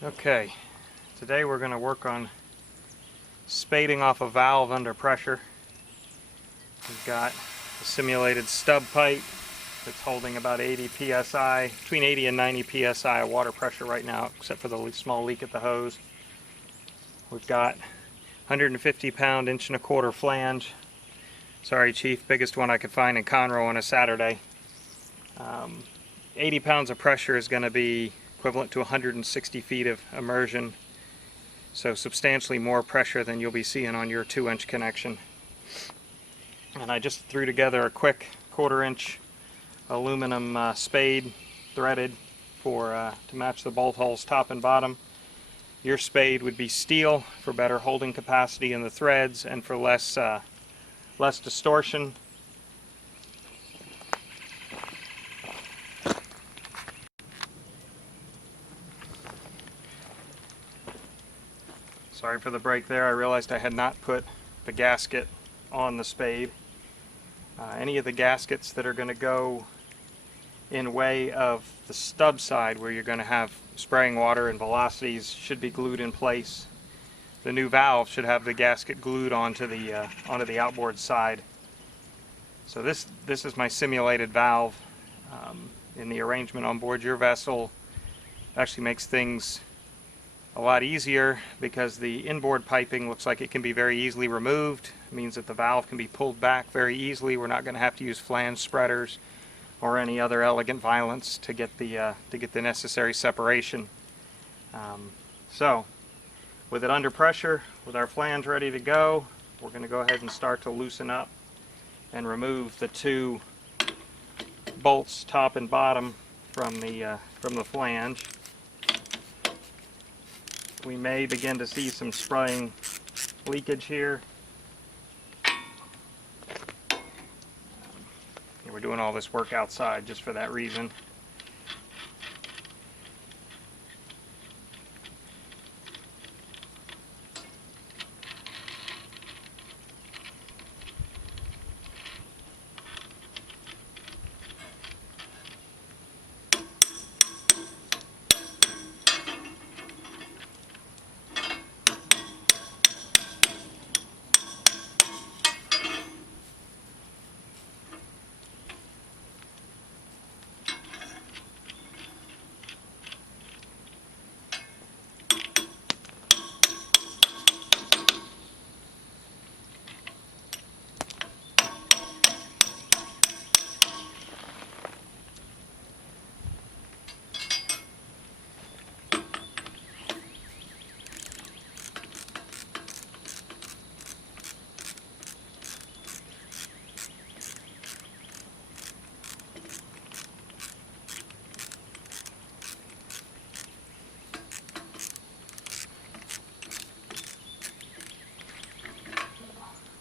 Okay, today we're going to work on spading off a valve under pressure. We've got a simulated stub pipe that's holding about 80 psi, between 80 and 90 psi of water pressure right now, except for the small leak at the hose. We've got 150 pound 1.25" flange. Sorry, Chief, biggest one I could find in Conroe on a Saturday. 80 pounds of pressure is going to be equivalent to 160 feet of immersion, so substantially more pressure than you'll be seeing on your 2-inch connection. And I just threw together a quick 1/4" aluminum spade threaded to match the bolt holes top and bottom. Your spade would be steel for better holding capacity in the threads and for less distortion. Sorry for the break there. I realized I had not put the gasket on the spade. Any of the gaskets that are going to go in way of the stub side where you're going to have spraying water and velocities should be glued in place. The new valve should have the gasket glued onto the outboard side. So this is my simulated valve. In the arrangement on board your vessel actually makes things a lot easier because the inboard piping looks like it can be very easily removed. It means that the valve can be pulled back very easily. We're not going to have to use flange spreaders or any other elegant violence to get the necessary separation. So with it under pressure, with our flange ready to go, we're going to go ahead and start to loosen up and remove the 2 bolts top and bottom from the flange. We may begin to see some spraying leakage here. We're doing all this work outside just for that reason.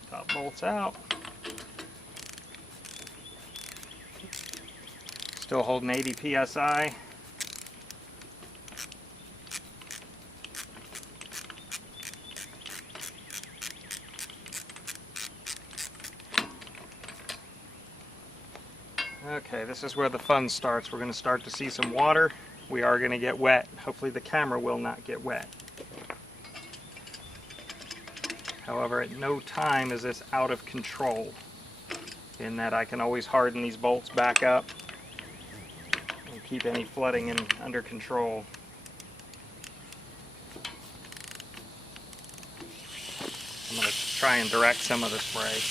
Top bolts out. Still holding 80 psi. Okay, this is where the fun starts. We're going to start to see some water. We are going to get wet. Hopefully the camera will not get wet. However, at no time is this out of control, in that I can always harden these bolts back up and keep any flooding under control. I'm going to try and direct some of the spray.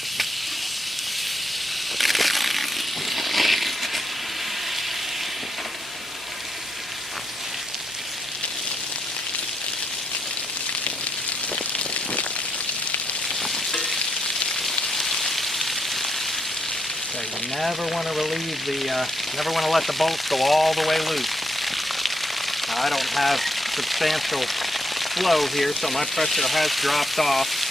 You never want to never want to let the bolts go all the way loose. Now, I don't have substantial flow here, so my pressure has dropped off.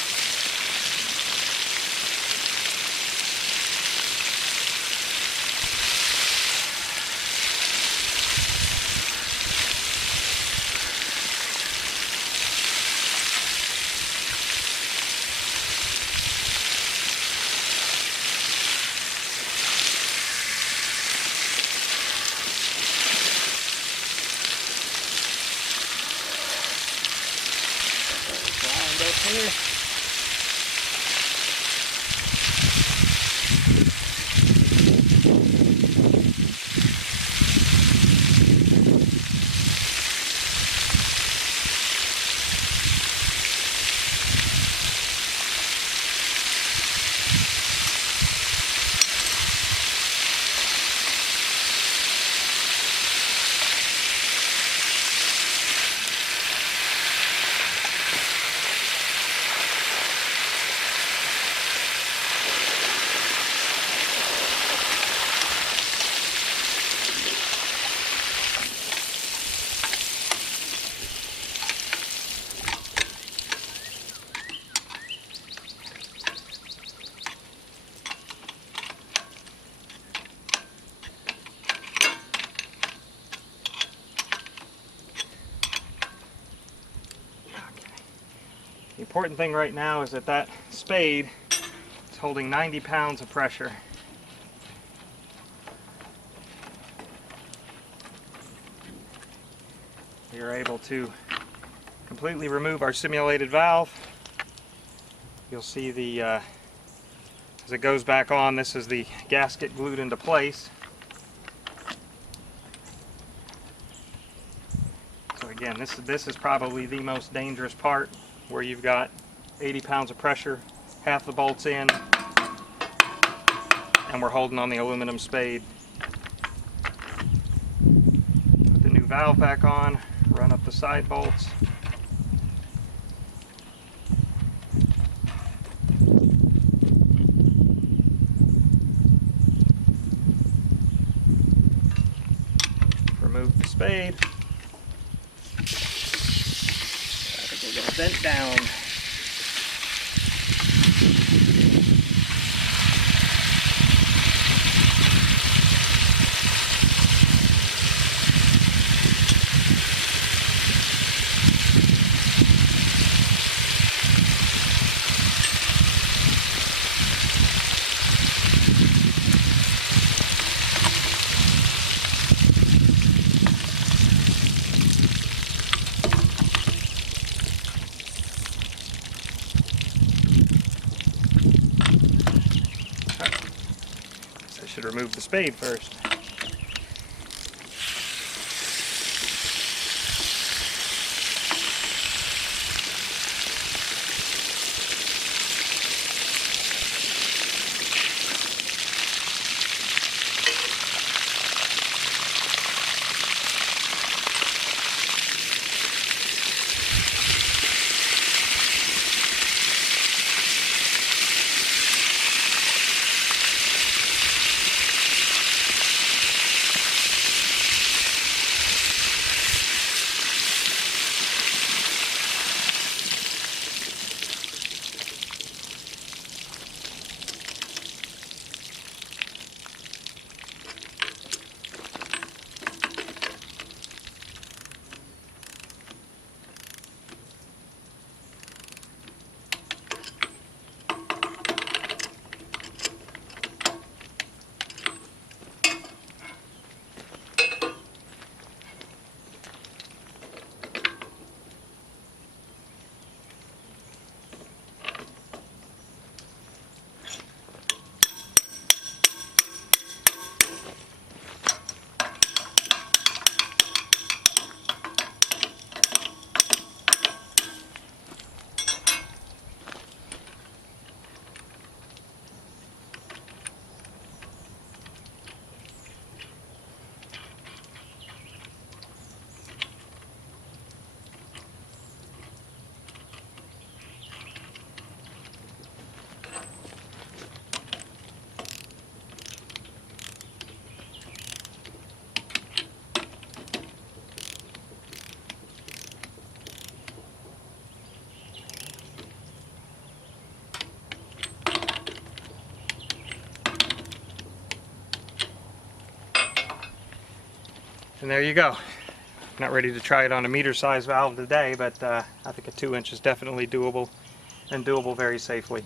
important thing right now is that that spade is holding 90 pounds of pressure. We are able to completely remove our simulated valve. You'll see the as it goes back on, this is the gasket glued into place. So again, this is probably the most dangerous part, where you've got 80 pounds of pressure, half the bolts in, and we're holding on the aluminum spade. Put the new valve back on, run up the side bolts. Remove the spade. I think we'll get it bent down. I should remove the spade first. And there you go. Not ready to try it on a meter size valve today, but I think a 2 inch is definitely doable, and doable very safely.